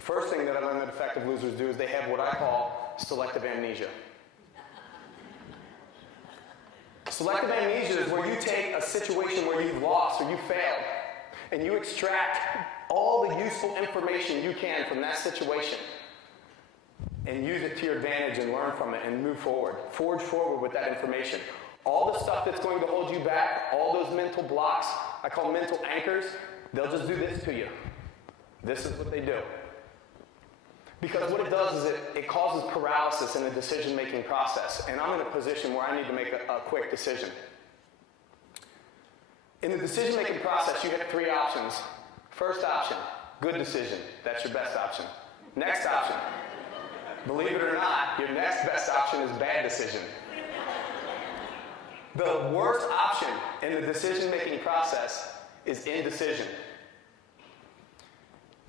The first thing that I learned that effective losers do is they have what I call selective amnesia. Selective amnesia is where you take a situation where you've lost or you failed, and you extract all the useful information you can from that situation and use it to your advantage and learn from it and move forward. Forge forward with that information. All the stuff that's going to hold you back, all those mental blocks, I call mental anchors, they'll just do this to you. This is what they do. Because what it does is it causes paralysis in the decision-making process. And I'm in a position where I need to make a quick decision. In the decision-making process, you have three options. First option, good decision. That's your best option. Next option, believe it or not, your next best option is bad decision. The worst option in the decision-making process is indecision.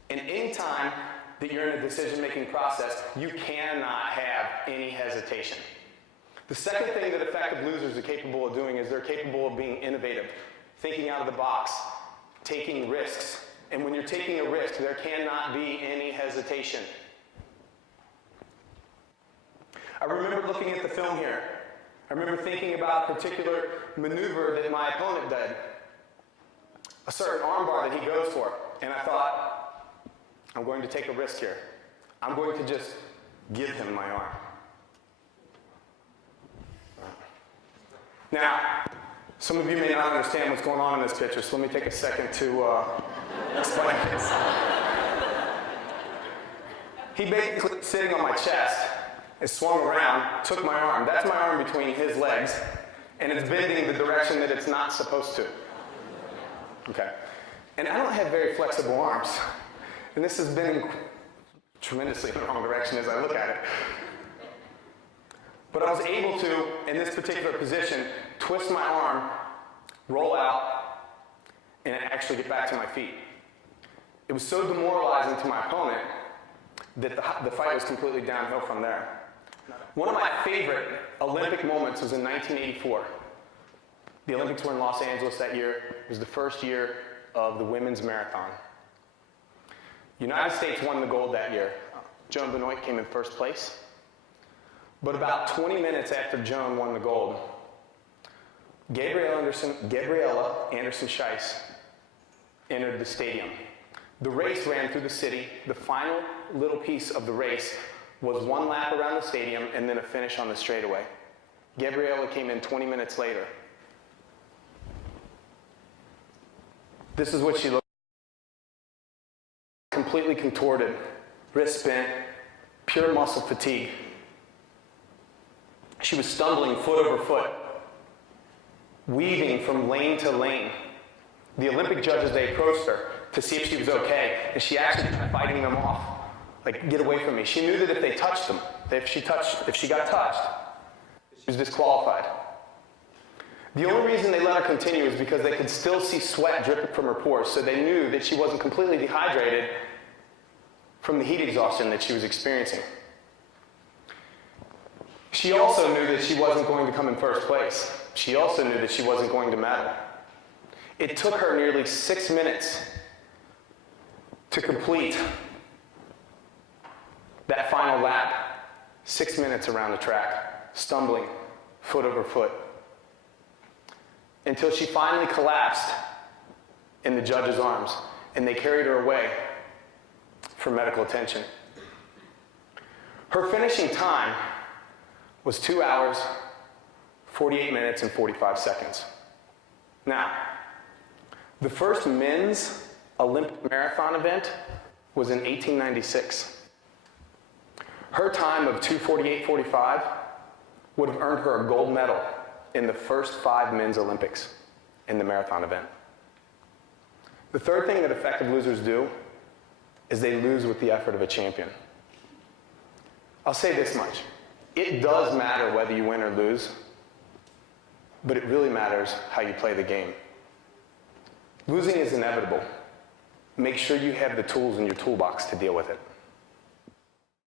And anytime that you're in a decision-making process, you cannot have any hesitation. The second thing that effective losers are capable of doing is they're capable of being innovative, thinking out of the box, taking risks. And when you're taking a risk, there cannot be any hesitation. I remember looking at the film here. I remember thinking about a particular maneuver that my opponent did, a certain armbar that he goes for, and I thought, I'm going to take a risk here. I'm going to just give him my arm. Now, some of you may not understand what's going on in this picture, so let me take a second to explain this. He basically sitting on my chest, it swung around, took my arm. That's my arm between his legs, and it's bending the direction that it's not supposed to. Okay. And I don't have very flexible arms. And this has been tremendously in the wrong direction as I look at it. But I was able to, in this particular position, twist my arm, roll out, and actually get back to my feet. It was so demoralizing to my opponent that the fight was completely downhill from there. One of my favorite Olympic moments was in 1984. The Olympics were in Los Angeles that year. It was the first year of the women's marathon. The United States won the gold that year. Joan Benoit came in first place. But about 20 minutes after Joan won the gold, Gabriella Anderson-Scheisse entered the stadium. The race ran through the city. The final little piece of the race was one lap around the stadium and then a finish on the straightaway. Gabriella came in 20 minutes later. This is what she looked like. Completely contorted, wrist bent, pure muscle fatigue. She was stumbling foot over foot, weaving from lane to lane. The Olympic judges, they approached her to see if she was okay, and she actually kept fighting them off. Like, get away from me. She knew that if they touched them, that if she got touched, she was disqualified. The only reason they let her continue is because they could still see sweat dripping from her pores, so they knew that she wasn't completely dehydrated from the heat exhaustion that she was experiencing. She also knew that she wasn't going to come in first place. She also knew that she wasn't going to medal. It took her nearly 6 minutes to complete that final lap, 6 minutes around the track, stumbling foot over foot, until she finally collapsed in the judge's arms, and they carried her away for medical attention. Her finishing time was 2 hours, 48 minutes, and 45 seconds. Now, the first men's Olympic marathon event was in 1896. Her time of 2:48:45 would have earned her a gold medal in the first 5 men's Olympics in the marathon event. The third thing that effective losers do is they lose with the effort of a champion. I'll say this much. It does matter whether you win or lose, but it really matters how you play the game. Losing is inevitable. Make sure you have the tools in your toolbox to deal with it.